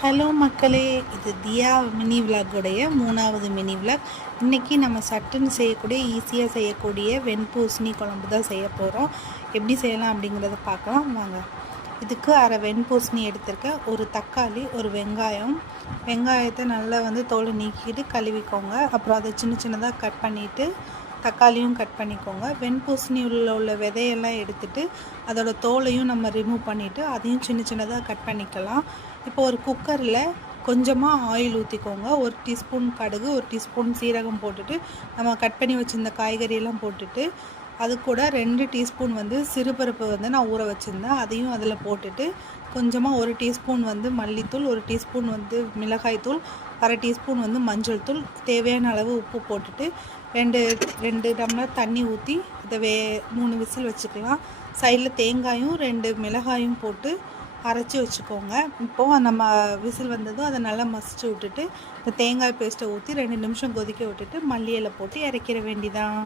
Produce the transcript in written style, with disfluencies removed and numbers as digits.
Hello மக்களே, இது தியா mini விலாகுடைய 3வது மினி விலாக். இன்றைக்கி நம்ம சட்டுன்னு செய்யக்கூடிய ஈஸியாக செய்யக்கூடிய வெண்பூசணி குழம்பு தான் செய்ய போகிறோம். எப்படி செய்யலாம் அப்படிங்கிறத பார்க்கலாம் வாங்க. இதுக்கு அரை வெண்பூசணி எடுத்திருக்கேன், ஒரு தக்காளி, ஒரு வெங்காயத்தை நல்லா தோலை நீக்கிட்டு கழுவிக்கோங்க. அப்புறம் அதை சின்ன சின்னதாக கட் பண்ணிவிட்டு தக்காளியும் கட் பண்ணிக்கோங்க. வெண்பூசணி உள்ள விதையெல்லாம் எடுத்துகிட்டு அதோட தோலையும் நம்ம ரிமூவ் பண்ணிவிட்டு அதையும் சின்ன சின்னதாக கட் பண்ணிக்கலாம். இப்போ ஒரு குக்கரில் கொஞ்சமாக ஆயில் ஊற்றிக்கோங்க. 1 டீஸ்பூன் கடுகு, 1 டீஸ்பூன் சீரகம் போட்டுட்டு நம்ம கட் பண்ணி வச்சுருந்த காய்கறியெல்லாம் போட்டுட்டு அது கூட 2 டீஸ்பூன் சிறுபருப்பு நான் ஊற வச்சுருந்தேன், அதையும் அதில் போட்டுட்டு கொஞ்சமாக 1 டீஸ்பூன் மல்லித்தூள், 1 டீஸ்பூன் மிளகாய்த்தூள், அரை டீஸ்பூன் மஞ்சள் தூள், தேவையான அளவு உப்பு போட்டுட்டு 2 டம்ளர் தண்ணி ஊற்றி அதை 3 விசில் வச்சுக்கலாம். சைடில் தேங்காயும் 2 மிளகாயும் போட்டு அரைச்சி வச்சுக்கோங்க. இப்போது நம்ம விசில் வந்ததும் அதை நல்லா மசிச்சு விட்டுட்டு இந்த தேங்காய் பேஸ்ட்டை ஊற்றி 2 நிமிஷம் கொதிக்க விட்டுட்டு மல்லி இலை போட்டு இறக்கிற வேண்டிதான்.